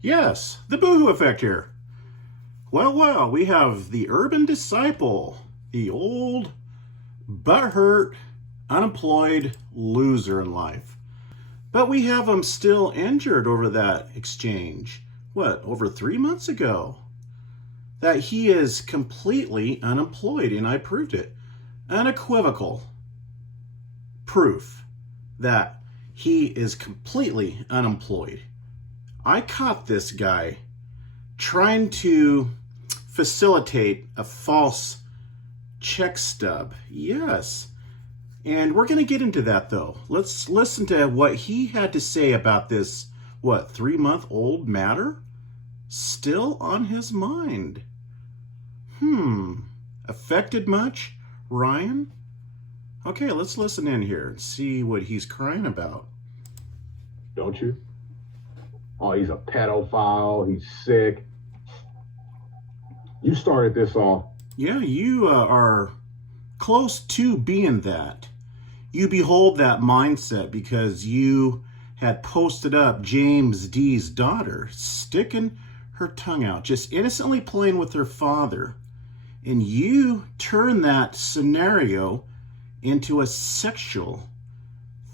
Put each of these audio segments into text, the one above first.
Yes, the boohoo effect here. Well, we have the urban disciple, the old, butthurt, unemployed loser in life. But we have him still injured over that exchange. What, over 3 months ago? That he is completely unemployed, and I proved it. Unequivocal proof that he is completely unemployed. I caught this guy trying to facilitate a false check stub. Yes. And we're going to get into that, though. Let's listen to what he had to say about this, 3-month-old matter? Still on his mind. Affected much, Ryan? Okay, let's listen in here and see what he's crying about. Don't you? Oh, he's a pedophile. He's sick. You started this off. Yeah, you are close to being that. You behold that mindset because you had posted up James D's daughter sticking her tongue out, just innocently playing with her father. And you turn that scenario into a sexual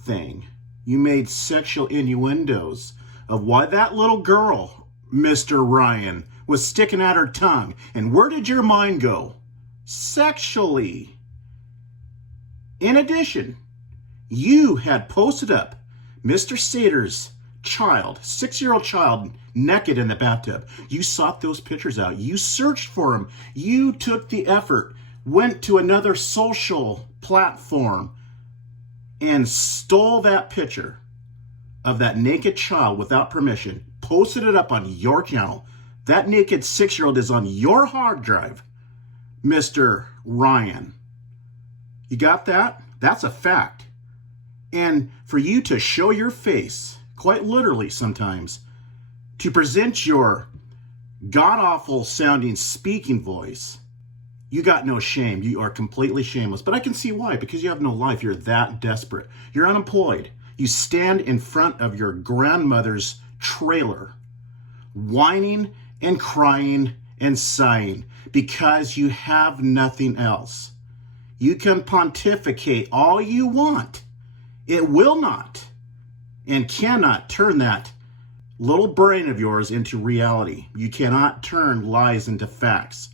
thing. You made sexual innuendos of why that little girl, Mr. Ryan, was sticking out her tongue. And where did your mind go? Sexually. In addition, you had posted up Mr. Sater's child, 6-year-old child, naked in the bathtub. You sought those pictures out. You searched for him. You took the effort, went to another social platform, and stole that picture of that naked child without permission, posted it up on your channel. That naked 6-year-old is on your hard drive, Mr. Ryan. You got that? That's a fact. And for you to show your face, quite literally sometimes, to present your god-awful sounding speaking voice, you got no shame. You are completely shameless. But I can see why, because you have no life. You're that desperate. You're unemployed. You stand in front of your grandmother's trailer, whining and crying and sighing because you have nothing else. You can pontificate all you want. It will not and cannot turn that little brain of yours into reality. You cannot turn lies into facts.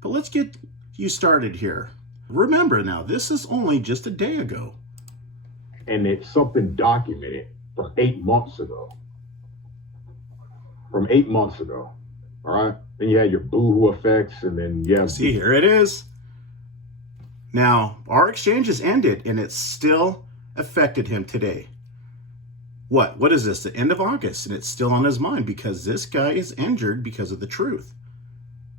But let's get you started here. Remember now, this is only just a day ago. And it's something documented from 8 months ago. From 8 months ago. All right? Then you had your boohoo effects, and then you have... See, here it is. Now, our exchange has ended, and it still affected him today. What is this? The end of August, and it's still on his mind because this guy is injured because of the truth.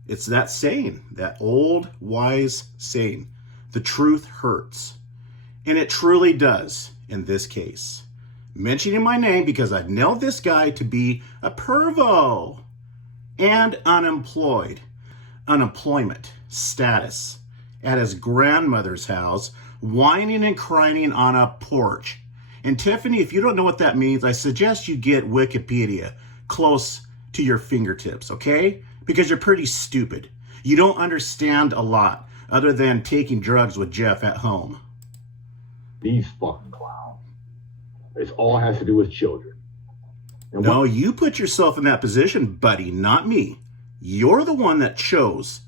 It's that saying, that old wise saying, the truth hurts. And it truly does in this case. Mentioning my name because I've nailed this guy to be a pervo and unemployed. Unemployment status at his grandmother's house, whining and crying on a porch. And Tiffany, if you don't know what that means, I suggest you get Wikipedia close to your fingertips, okay? Because you're pretty stupid. You don't understand a lot other than taking drugs with Jeff at home. These fucking clowns. It's all has to do with children. And no, you put yourself in that position, buddy, not me. You're the one that chose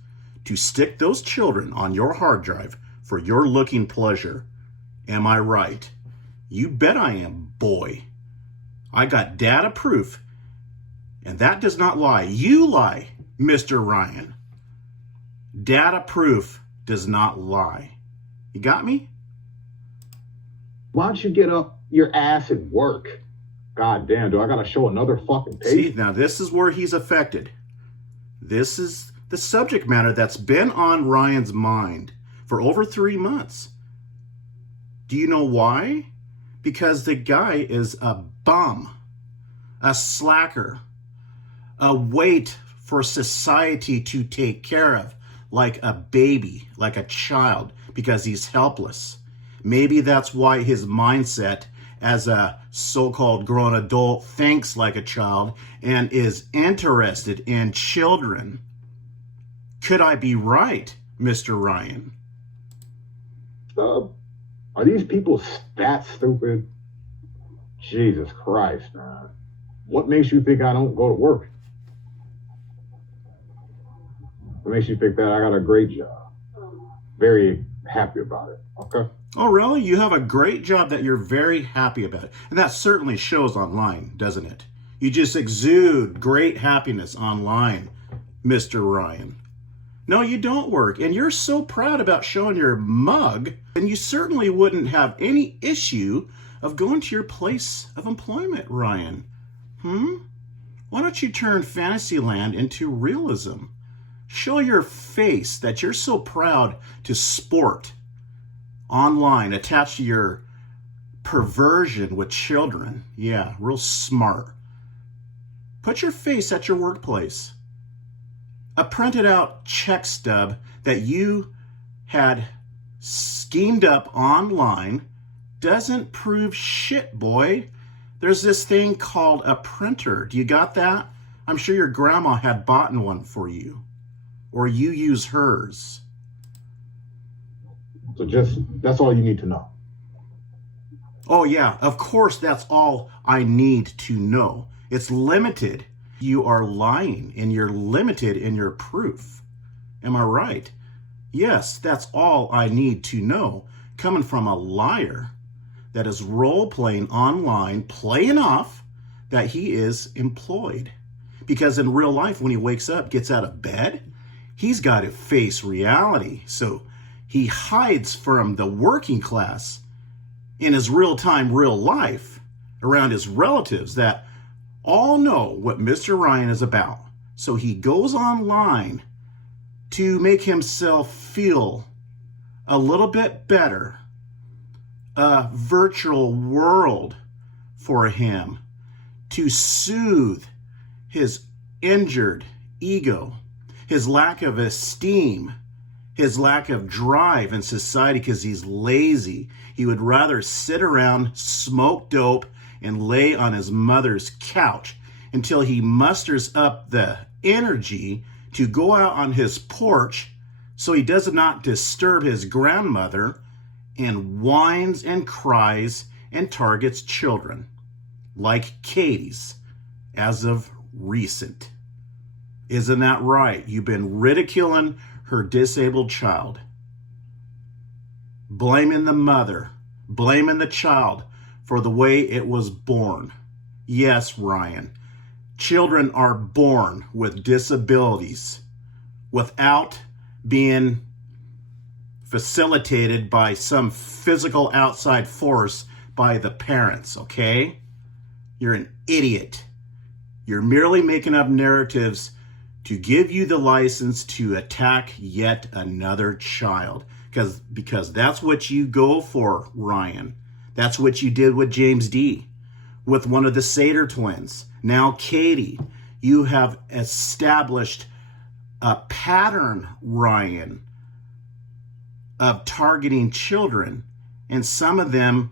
to stick those children on your hard drive for your looking pleasure. Am I right? You bet I am, boy. I got data proof, and that does not lie. You lie, Mr. Ryan. Data proof does not lie. You got me? Why don't you get up your ass and work? God damn, do I gotta show another fucking page? See, now this is where he's affected. This is the subject matter that's been on Ryan's mind for over 3 months. Do you know why? Because the guy is a bum, a slacker, a weight for society to take care of, like a baby, like a child, because he's helpless. Maybe that's why his mindset as a so-called grown adult, thinks like a child, and is interested in children. Could I be right, Mr. Ryan? Are these people that stupid? Jesus Christ, man. What makes you think I don't go to work? What makes you think that I got a great job? Very happy about it, okay? Oh, really? You have a great job that you're very happy about. And that certainly shows online, doesn't it? You just exude great happiness online, Mr. Ryan. No, you don't work, and you're so proud about showing your mug, and you certainly wouldn't have any issue of going to your place of employment, Ryan. Why don't you turn Fantasyland into realism? Show your face that you're so proud to sport online, attached to your perversion with children. Yeah, real smart. Put your face at your workplace. A printed out check stub that you had schemed up online doesn't prove shit, boy. There's this thing called a printer. Do you got that? I'm sure your grandma had bought one for you. Or you use hers. So that's all you need to know. Oh yeah, of course that's all I need to know. It's limited. You are lying and you're limited in your proof. Am I right? Yes, that's all I need to know. Coming from a liar that is role-playing online, playing off that he is employed. Because in real life, when he wakes up, gets out of bed, he's got to face reality. So he hides from the working class in his real-time, real life around his relatives that all know what Mr. Ryan is about. So he goes online to make himself feel a little bit better. A virtual world for him to soothe his injured ego, his lack of esteem, his lack of drive in society because he's lazy. He would rather sit around, smoke dope, and lay on his mother's couch until he musters up the energy to go out on his porch so he does not disturb his grandmother, and whines and cries and targets children, like Katie's, as of recent. Isn't that right? You've been ridiculing her disabled child, blaming the mother, blaming the child for the way it was born. Yes, Ryan, children are born with disabilities without being facilitated by some physical outside force by the parents, okay? You're an idiot. You're merely making up narratives to give you the license to attack yet another child. Because that's what you go for, Ryan. That's what you did with James D. With one of the Sater twins. Now Katie. You have established a pattern, Ryan, of targeting children, and some of them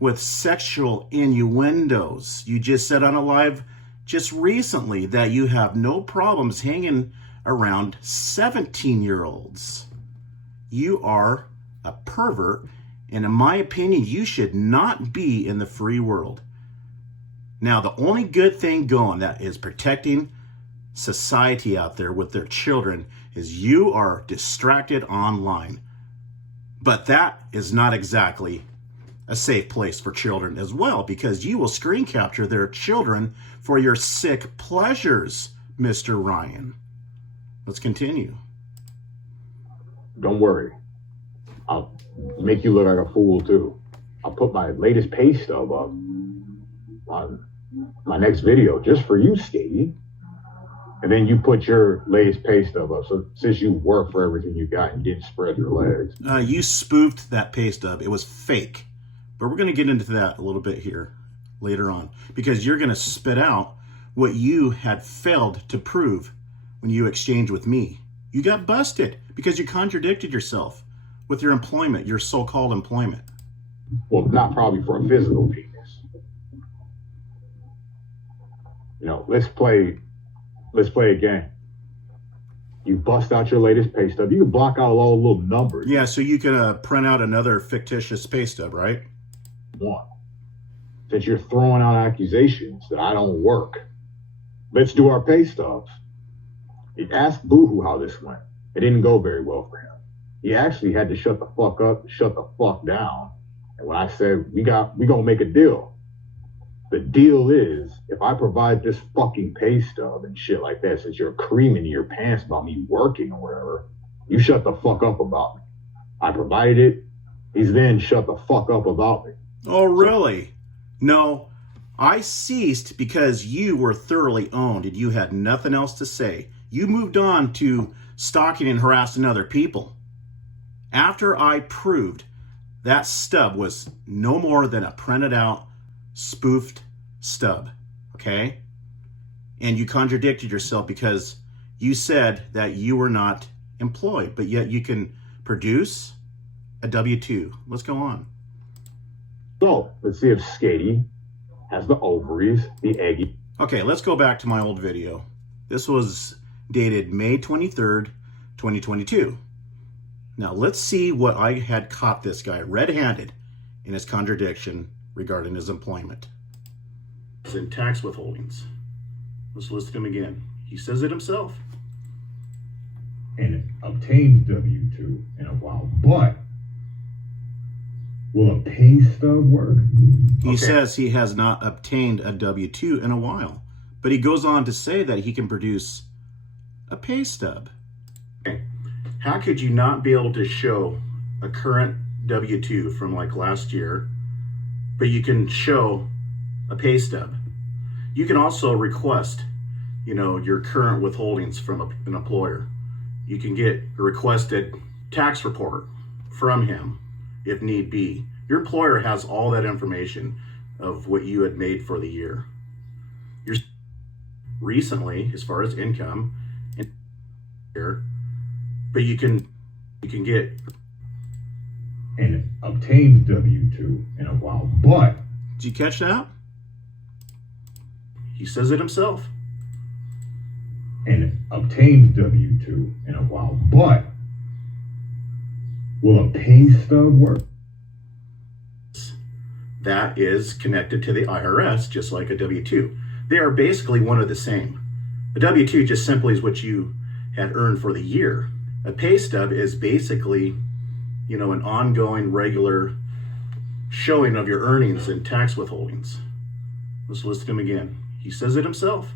with sexual innuendos. You just said on a live just recently that you have no problems hanging around 17-year-olds. You are a pervert, and in my opinion, you should not be in the free world. Now, the only good thing going that is protecting society out there with their children is you are distracted online. But that is not exactly a safe place for children as well, because you will screen capture their children for your sick pleasures, Mr. Ryan. Let's continue. Don't worry. I'll make you look like a fool too. I'll put my latest pay stub up on my next video just for you, Skatey. And then you put your latest pay stub up. So since you work for everything you got, you didn't spread your legs. You spoofed that pay stub. It was fake. But we're going to get into that a little bit here later on, because you're going to spit out what you had failed to prove when you exchanged with me. You got busted because you contradicted yourself with your employment, your so-called employment. Well, not probably for a physical penis. let's play a game. You bust out your latest pay stub. You can block out all the little numbers. Yeah, so you can print out another fictitious pay stub, right? One. Since you're throwing out accusations that I don't work, let's do our pay stubs. He asked Boohoo how this went. It didn't go very well for him. He actually had to shut the fuck up, shut the fuck down. And when I said we gonna make a deal, the deal is if I provide this fucking pay stub and shit like that, since you're creaming in your pants about me working or whatever, you shut the fuck up about me. I provided it. He's then shut the fuck up about me. Oh, really? No, I ceased because you were thoroughly owned and you had nothing else to say. You moved on to stalking and harassing other people. After I proved that stub was no more than a printed out, spoofed stub, okay? And you contradicted yourself because you said that you were not employed, but yet you can produce a W-2. Let's go on. So let's see if Skady has the ovaries, the eggy. Okay, let's go back to my old video. This was dated May 23rd, 2022. Now let's see what I had caught this guy red-handed in his contradiction regarding his employment. In tax withholdings. Let's list him again. He says it himself. And obtained W-2 in a while, but will a pay stub work? He says he has not obtained a W-2 in a while, but he goes on to say that he can produce a pay stub. Okay. How could you not be able to show a current W-2 from like last year, but you can show a pay stub? You can also request, your current withholdings from an employer. You can get a requested tax report from him if need be. Your employer has all that information of what you had made for the year. You're recently, as far as income, but you can get and obtained W-2 in a while, but did you catch that? He says it himself. And obtained W-2 in a while, but will a pay stub work? That is connected to the IRS, just like a W-2. They are basically one of the same. A W-2 just simply is what you had earned for the year. A pay stub is basically, an ongoing, regular showing of your earnings and tax withholdings. Let's list him again. He says it himself.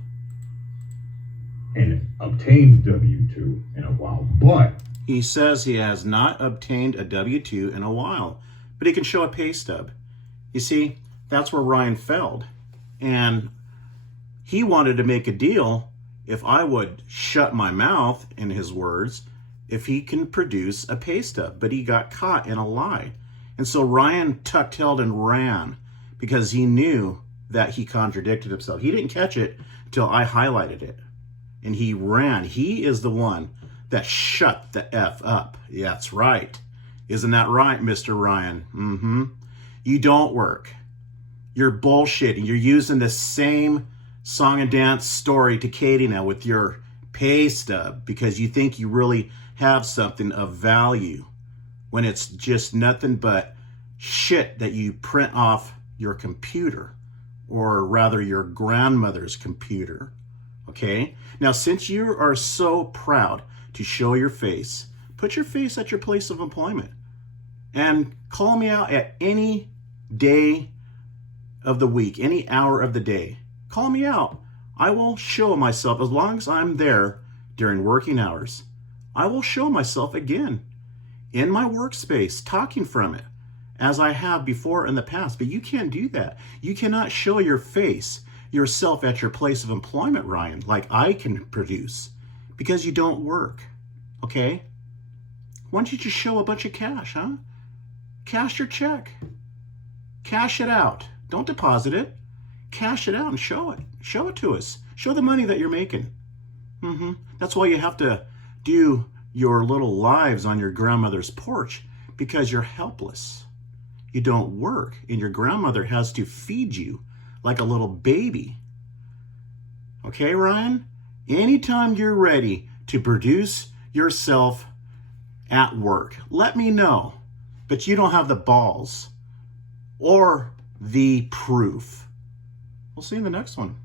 And obtained W-2 in a while, but he says he has not obtained a W-2 in a while, but he can show a pay stub. You see, that's where Ryan failed. And he wanted to make a deal if I would shut my mouth, in his words, if he can produce a pay stub, but he got caught in a lie. And so Ryan tuck-tailed and ran because he knew that he contradicted himself. He didn't catch it until I highlighted it. And he ran. He is the one that shut the F up. Yeah, that's right. Isn't that right, Mr. Ryan? Mm-hmm. You don't work. You're bullshitting. You're using the same song and dance story to Katie now with your pay stub because you think you really have something of value when it's just nothing but shit that you print off your computer, or rather your grandmother's computer. Okay? Now, since you are so proud to show your face, put your face at your place of employment and call me out at any day of the week, any hour of the day. Call me out. I will show myself as long as I'm there during working hours. I will show myself again in my workspace, talking from it, as I have before in the past. But you can't do that. You cannot show your face, yourself at your place of employment, Ryan, like I can produce, because you don't work. Okay? Why don't you just show a bunch of cash, huh? Cash your check. Cash it out. Don't deposit it. Cash it out and show it. Show it to us. Show the money that you're making. That's why you have to do your little lives on your grandmother's porch, because you're helpless. You don't work, and your grandmother has to feed you like a little baby. Okay, Ryan? Anytime you're ready to produce yourself at work, let me know. But you don't have the balls or the proof. We'll see you in the next one.